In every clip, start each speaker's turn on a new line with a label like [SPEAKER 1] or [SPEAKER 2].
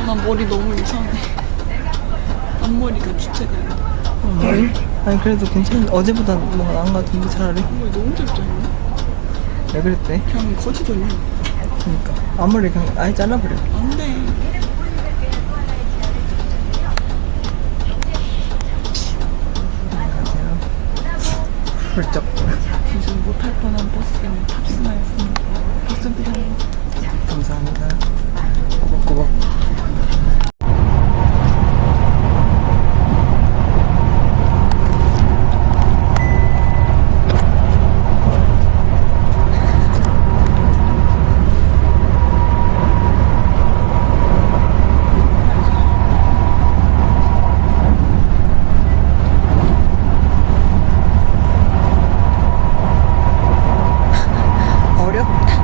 [SPEAKER 1] 난 머리 너무 이상해. 앞머리가 주체가 아니야.
[SPEAKER 2] 머리? 아니 그래도 괜찮은데 어제보다 뭔가 나은 것 같은데 차라리.
[SPEAKER 1] 앞머리 너무 짧지 않냐?
[SPEAKER 2] 왜 그랬대?
[SPEAKER 1] 그냥 거지잖아.
[SPEAKER 2] 그니까 앞머리 그냥 아예 잘라버려.
[SPEAKER 1] 안 돼.
[SPEAKER 2] 안녕하세요. 훌쩍.
[SPEAKER 1] 무슨 못할 뻔한 버스는 탑승하였습니다. 박수 드려요.
[SPEAKER 2] 감사합니다. 꼬박꼬박. 어렵다.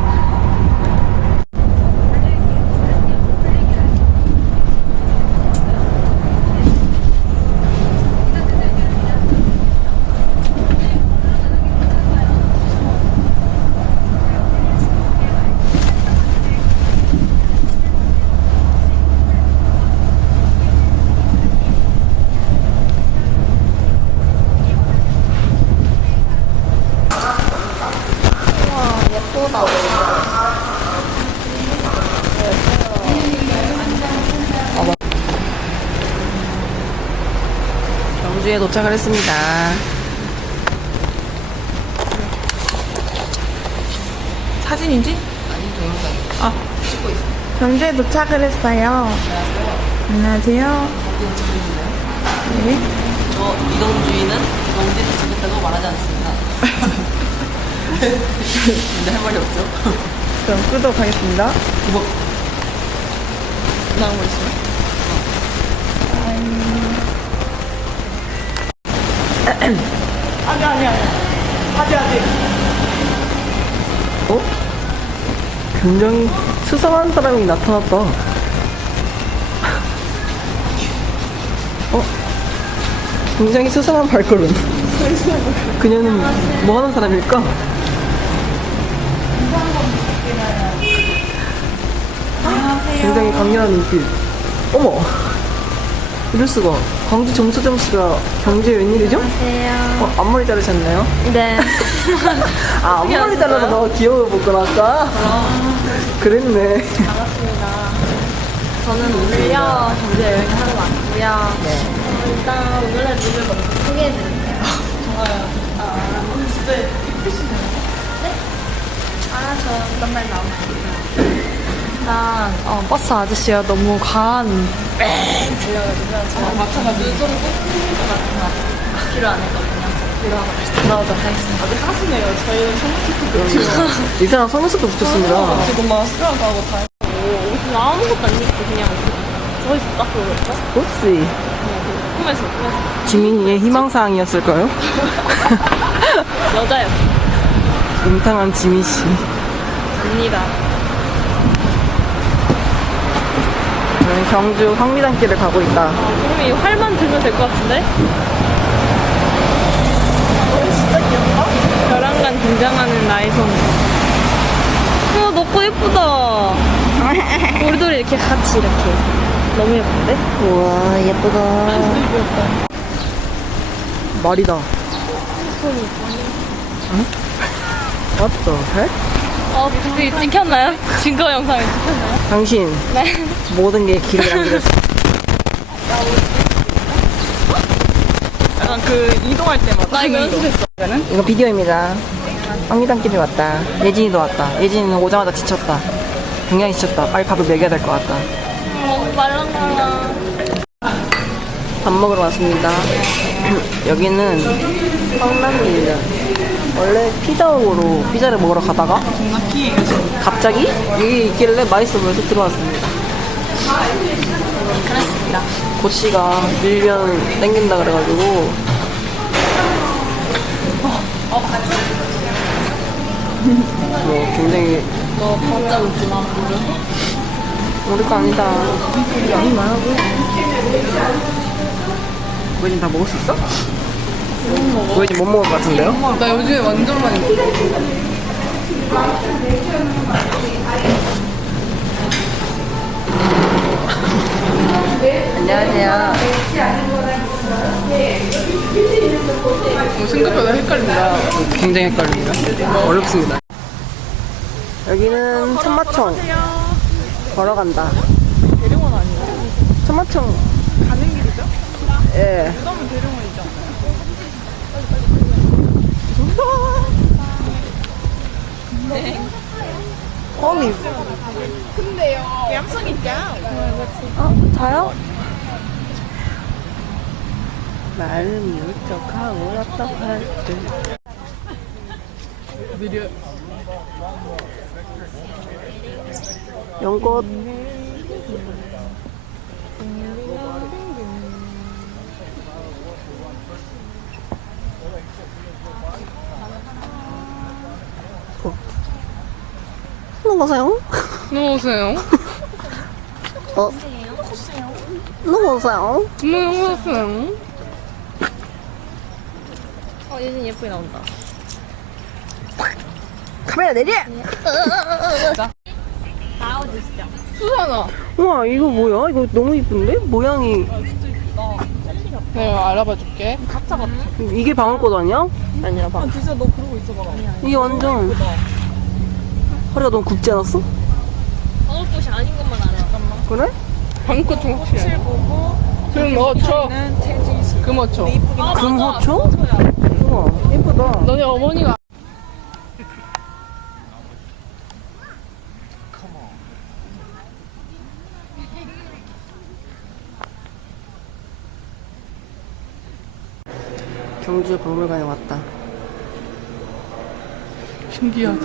[SPEAKER 2] 경주에 도착을 했습니다.
[SPEAKER 1] 사진이지?
[SPEAKER 3] 경주에 도착을 했어요. 안녕하세요. 네.
[SPEAKER 4] 저 이동주의는 경주에 도착했다고 말하지 않습니다. 근데 할 말이 없죠?
[SPEAKER 3] 그럼 끄도록 하겠습니다.
[SPEAKER 1] 나오고 있어요.
[SPEAKER 2] 어? 굉장히 수상한 사람이 나타났다. 어? 굉장히 수상한 발걸음. 그녀는 뭐 하는 사람일까? 굉장히 강렬한 눈빛. 어머! 이럴 수가. 광주 정수정 씨가 경주에 웬일이죠?
[SPEAKER 3] 안녕하세요.
[SPEAKER 2] 앞머리 자르셨나요?
[SPEAKER 3] 네.
[SPEAKER 2] 아, 앞머리 자르러 너 귀여워 보구나, 아까? 그랬네.
[SPEAKER 3] 반갑습니다. 저는 오늘요, 경주 여행 하러 왔고요. 일단 오늘의 룩을 먼저 소개해드릴게요.
[SPEAKER 1] 진짜 예쁘시네요.
[SPEAKER 3] 저 그런 말 나오면 안 돼요. 일단, 버스 아저씨가 너무 과한 달려가지고요. 제가
[SPEAKER 1] 마찬가지.
[SPEAKER 3] 눈썹을 꽂는 것 같은 거 필요 안 했거든요. 뒤로 하고 다시 돌아오도록 하겠습니다.
[SPEAKER 1] 다들 하시네요. 저희는 속눈썹도
[SPEAKER 2] 이 사람 속눈썹도 붙였습니다.
[SPEAKER 1] 지금 막 수련도 하고 다
[SPEAKER 3] 옷은 아무것도 안 입고 그냥 거의 딱 그러겠죠?
[SPEAKER 2] 옵시.
[SPEAKER 3] 꿈에서 꿈에서
[SPEAKER 2] 지민이의 희망사항이었을까요?
[SPEAKER 3] 여자였어.
[SPEAKER 2] 음탕한 지민씨.
[SPEAKER 3] 갑니다.
[SPEAKER 2] 저는 경주 황리단길을 가고 있다.
[SPEAKER 3] 그럼 이 활만 들면 될 것 같은데? 진짜 귀엽다. 벼랑간 등장하는 나의 손. 우와, 너무 예쁘다. 우리도 이렇게 같이 이렇게. 너무 예쁜데?
[SPEAKER 2] 우와, 예쁘다.
[SPEAKER 3] 귀엽다.
[SPEAKER 2] 말이다. 응? What the heck?
[SPEAKER 3] 혹시 찍혔나요? 증거 영상이 찍혔나요?
[SPEAKER 2] 당신,
[SPEAKER 3] 네.
[SPEAKER 2] 모든 게 길을 남겼어.
[SPEAKER 1] 약간 그 이동할 때마다.
[SPEAKER 3] 나 이거 연습했어.
[SPEAKER 2] 이거 비디오입니다. 황리단길이 왔다. 예진이도 왔다. 예진이는 오자마자 지쳤다. 굉장히 지쳤다. 빨리 밥을 먹여야 될 것 같다.
[SPEAKER 3] 너무 말랑말랑.
[SPEAKER 2] 밥 먹으러 왔습니다. 여기는 황남리입니다. 원래 피자옥으로 피자를 먹으러 가다가 갑자기 여기 있길래 맛있어 보여서 들어왔습니다.
[SPEAKER 3] 그렇습니다.
[SPEAKER 2] 고씨가 밀면 땡긴다 그래가지고 뭐 굉장히
[SPEAKER 3] 너 진짜 웃지 마.
[SPEAKER 2] 우리 거 아니다. 양이 많아 보여. 고혜진 다 먹을 수 있어? 고혜진 못 먹을 것 같은데요?
[SPEAKER 1] 나 요즘에 완전 많이 먹어.
[SPEAKER 2] 안녕하세요.
[SPEAKER 1] 생각보다 헷갈린다.
[SPEAKER 2] 굉장히 헷갈립니다. 어렵습니다. 여기는 천마총. 걸어간다.
[SPEAKER 1] 대령원 아니에요?
[SPEAKER 2] 천마총.
[SPEAKER 1] 가는 길이죠?
[SPEAKER 2] 예.
[SPEAKER 1] 그러면 대령원이죠.
[SPEAKER 2] 거기.
[SPEAKER 1] 근데요. 얌성 있죠?
[SPEAKER 2] 자요? 마음이 울적하고 답답할 때.
[SPEAKER 1] 느려.
[SPEAKER 2] 연꽃. 넘어가세요.
[SPEAKER 1] 넘어오세요.
[SPEAKER 2] 어? 넘어가세요.
[SPEAKER 1] 넘어오세요.
[SPEAKER 3] 예진 예쁘게 나온다.
[SPEAKER 2] 카메라 내려!
[SPEAKER 3] 나와주시죠.
[SPEAKER 1] 수산아.
[SPEAKER 2] 우와, 이거 뭐야? 이거 너무 이쁜데? 모양이.
[SPEAKER 1] 내가 알아봐 줄게.
[SPEAKER 2] 이게 방울꽃 아니야?
[SPEAKER 3] 아니라 봐.
[SPEAKER 1] 진짜 너 그러고 있어봐.
[SPEAKER 2] 이게 완전. 허리가 너무 굽지 않았어?
[SPEAKER 3] 방울꽃이 아닌 것만 알아.
[SPEAKER 2] 그래?
[SPEAKER 1] 방꽃 좀 확실해. 그럼 넣어줘. 그 넣어줘.
[SPEAKER 2] 금호초? 우와, 예쁘다.
[SPEAKER 1] 너네 어머니가.
[SPEAKER 2] 경주 박물관에 왔다.
[SPEAKER 1] 신기하다.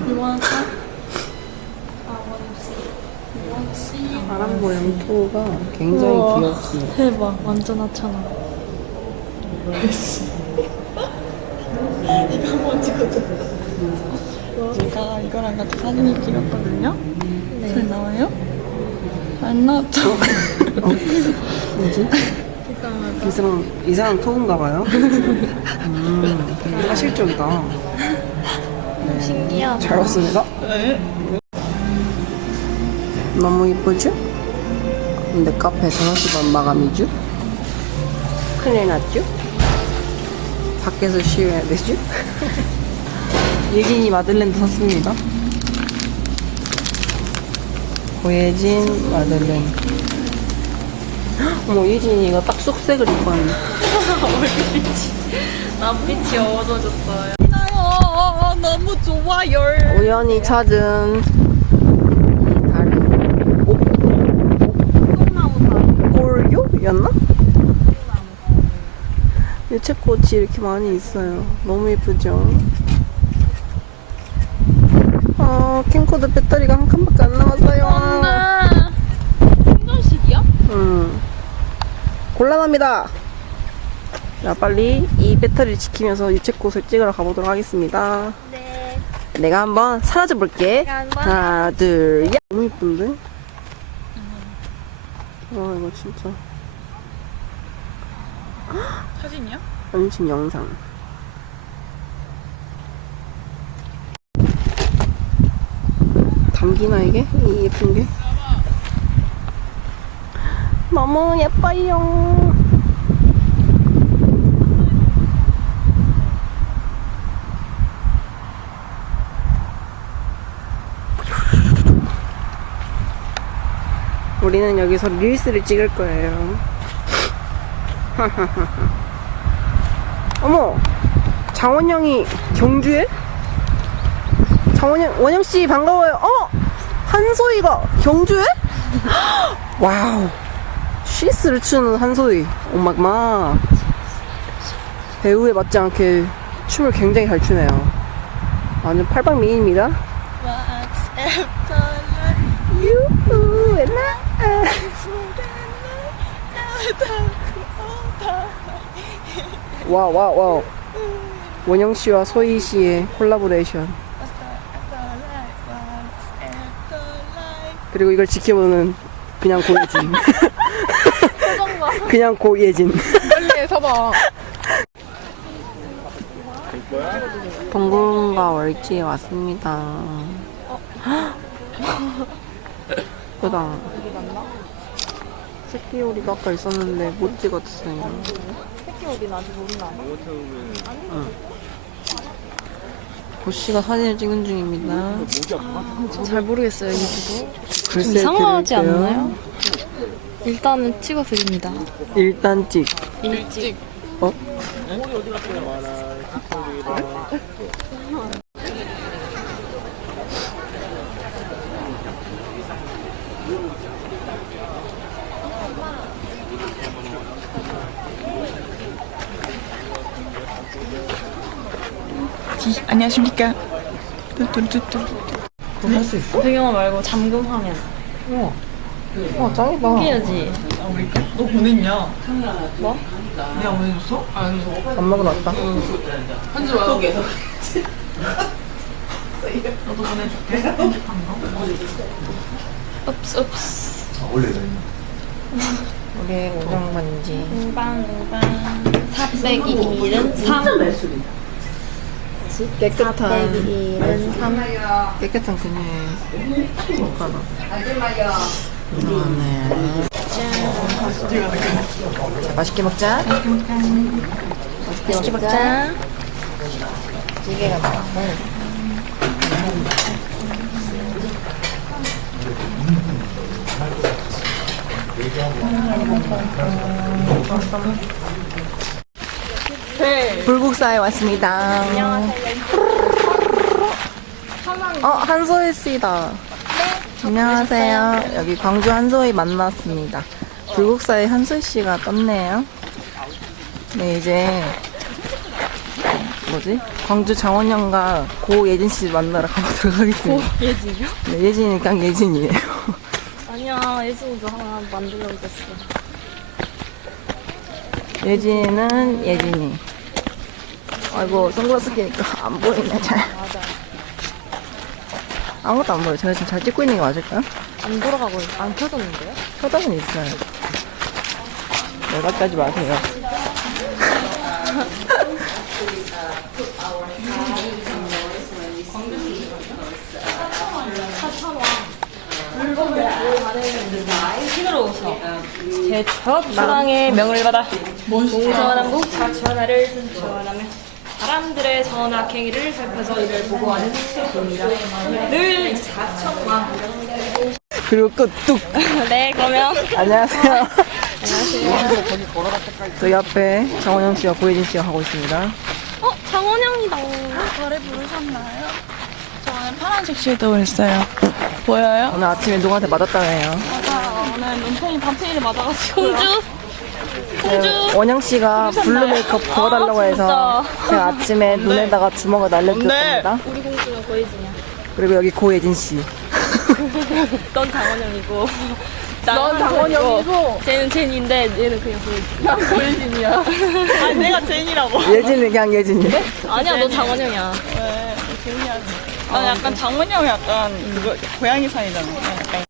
[SPEAKER 2] 사람 모양 토가 굉장히 귀엽습니다.
[SPEAKER 3] 대박. 완전 하찮아.
[SPEAKER 1] 제가 이거랑 같이 사진을 찍었거든요. 잘 나와요? 안 나왔죠?
[SPEAKER 2] 뭐지? 이상한 토인가 봐요. 되게 사실적이다. 네,
[SPEAKER 3] 신기하다.
[SPEAKER 2] 잘 봤습니다. 너무 이쁘죠? 근데 카페 5시 반 마감이죠? 큰일 났죠? 밖에서 쉬어야 되죠? 예진이 마들렌도 샀습니다. 고예진 마들렌. 어머, 예진이 이거 딱 쑥색을 입고 왔네.
[SPEAKER 3] 앞빛이 어두워졌어요.
[SPEAKER 1] 너무 좋아요.
[SPEAKER 2] 우연히 찾은 이 다리. 꼴요였나? 유채꽃이 이렇게 많이 있어요. 너무 예쁘죠? 캠코더 배터리가 한 칸밖에 안 남았어요.
[SPEAKER 3] 충전식이야?
[SPEAKER 2] 곤란합니다. 자, 빨리 이 배터리를 지키면서 유채꽃을 찍으러 가보도록 하겠습니다.
[SPEAKER 3] 네.
[SPEAKER 2] 내가 한번 사라져 볼게.
[SPEAKER 3] 내가 한번.
[SPEAKER 2] 하나, 둘, 야! 너무 예쁜데? 와, 이거 진짜.
[SPEAKER 1] 사진이야?
[SPEAKER 2] 아니, 지금 영상. 담기나 이게? 이 예쁜 게? 너무 예뻐요. 우리는 여기서 릴스를 찍을 거예요. 어머, 장원영이 경주에? 원영씨 반가워요. 한소희가 경주에? 와우. 스위스를 추는 한소희. 오마마. 배우에 맞지 않게 춤을 굉장히 잘 추네요. 완전 팔방미인입니다. 유후, 와우. 원영 씨와 소희 씨의 콜라보레이션. 그리고 이걸 지켜보는 그냥 고예진. 그냥 고예진.
[SPEAKER 1] 빨리 서봐.
[SPEAKER 2] 동굴과 월지에 왔습니다. 예쁘다. 새끼 오리가 아까 있었는데 못 찍었어요.
[SPEAKER 3] 새끼 어디는 아직 모르나?
[SPEAKER 2] 보씨가 사진을 찍는 중입니다.
[SPEAKER 3] 잘 모르겠어요, 유튜브.
[SPEAKER 2] 글쎄
[SPEAKER 3] 이상하지
[SPEAKER 2] 드릴게요.
[SPEAKER 3] 않나요? 일단은 찍어드립니다.
[SPEAKER 2] 일단 찍.
[SPEAKER 3] 일찍.
[SPEAKER 2] 어?
[SPEAKER 1] 안녕하십니까. 뚜뚜뚜뚜.
[SPEAKER 2] 그거 할 수 있어?
[SPEAKER 3] 배경화 말고 잠금 화면.
[SPEAKER 2] 우와. 와 짱이다.
[SPEAKER 3] 해야지.
[SPEAKER 1] 너 보냈냐?
[SPEAKER 3] 뭐?
[SPEAKER 1] 내가 보내줬어?
[SPEAKER 2] 안 먹으러 왔다.
[SPEAKER 4] 한줄 와요.
[SPEAKER 1] 너도 보내줄게.
[SPEAKER 3] 읍스 읍스.
[SPEAKER 2] 우리의 우정 반지.
[SPEAKER 3] 우방 402일은 3.
[SPEAKER 2] 깨끗한
[SPEAKER 3] 402일은 3.
[SPEAKER 2] 깨끗한 그녀의 손가락. 네. 맛있게 먹자.
[SPEAKER 3] 맛있게 먹자.
[SPEAKER 2] 찌개가 나왔고. 불국사에 왔습니다. 한소희 씨다. 안녕하세요. 여기 광주 한소희 만났습니다. 불국사에 한소희 씨가 떴네요. 네, 이제 뭐지? 광주 장원영과 고예진 씨 만나러 가보도록 하겠습니다.
[SPEAKER 3] 예진이요?
[SPEAKER 2] 네, 예진이 그냥 예진이에요.
[SPEAKER 3] 아니야, 예진이도 하나 만들려고 했어.
[SPEAKER 2] 예진은 예진이. 아이고 선글라스 끼니까 안 보이네 잘.
[SPEAKER 3] 맞아.
[SPEAKER 2] 아무것도 안 보여. 제가 지금 잘 찍고 있는 게 맞을까요?
[SPEAKER 3] 안 돌아가고 안 켜졌는데요?
[SPEAKER 2] 쳐다는 있어요. 연락하지 마세요.
[SPEAKER 3] 힘으로서 제 첫 사랑의 명을 받아 동서남북 사천하를 순천하며 사람들의 선악행위를 살펴서 이를 보고하는 수입니다. 늘 사천왕.
[SPEAKER 2] 그리고 끝뚝.
[SPEAKER 3] 네, 그러면
[SPEAKER 2] 안녕하세요. 저희 앞에 정원영 씨와 고예진 씨가 하고 있습니다.
[SPEAKER 3] 장원영이다.
[SPEAKER 1] 노래 부르셨나요? 저는 파란색 섀도우 했어요. 보여요?
[SPEAKER 2] 오늘 아침에 누구한테 맞았다네요.
[SPEAKER 1] 맞아. 오늘 눈탱이 밤탱이를 맞아가지고.
[SPEAKER 3] 공주. 공주.
[SPEAKER 2] 원영 씨가 블루 메이크업 부어달라고 해서 제가 아침에 눈에다가 주먹을 날려주었습니다.
[SPEAKER 3] 우리 공주는 고예진이야.
[SPEAKER 2] 그리고 여기 고예진 씨.
[SPEAKER 3] 넌 장원영이고.
[SPEAKER 1] 넌 장원영이고.
[SPEAKER 3] 쟤는 제니인데 얘는 그냥 고예진.
[SPEAKER 1] 난 고예진이야. 아니 내가 제니라고.
[SPEAKER 2] 예진은 그냥 예진이.
[SPEAKER 3] 아니야, 너 장원영이야.
[SPEAKER 1] 왜? 제니야. 나 약간 장원영 약간 그거 고양이 사이잖아. 약간.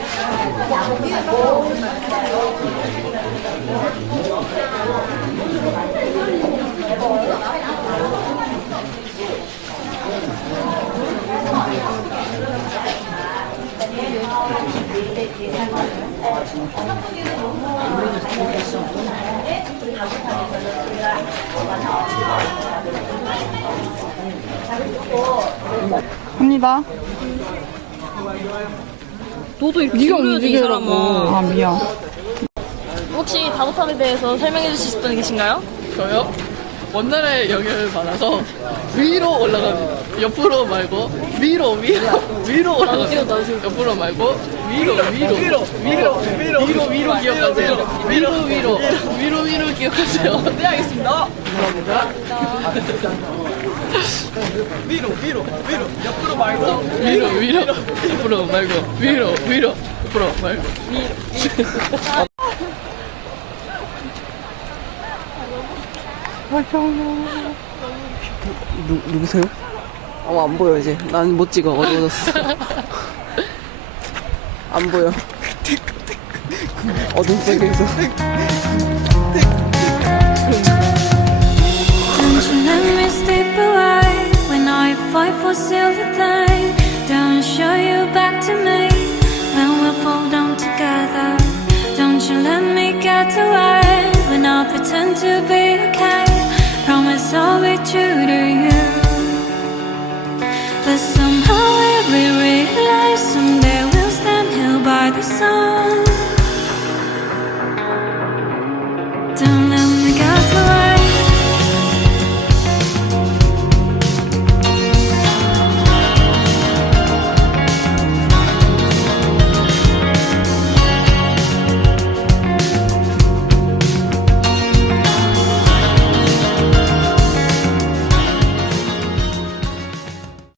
[SPEAKER 1] 합니다.
[SPEAKER 3] 너도 이렇게 네가 이 사람아.
[SPEAKER 1] 아 미안.
[SPEAKER 3] 혹시 다도탑에 대해서 설명해 주실 분 계신가요?
[SPEAKER 4] 저요? 원단의 영향을 받아서 위로 올라갑니다. 옆으로 말고 위로 올라갑니다. 옆으로 말고 위로 기억하세요. 위로 기억하세요. 네, 알겠습니다.
[SPEAKER 1] 위로 옆으로 말고
[SPEAKER 4] 위로 옆으로 말고 위로 옆으로 말고
[SPEAKER 2] 누구세요? 안 보여 이제. 난 못 찍어. 어두워졌어. 안 보여. 어둠 속에서.
[SPEAKER 5] Don't you let me slip away when I fight for silver thing. Don't show you back to me when we'll fall down together. Don't you let going to be okay. Promise I'll be true to you. But somehow we realize someday we'll stand here by the sun.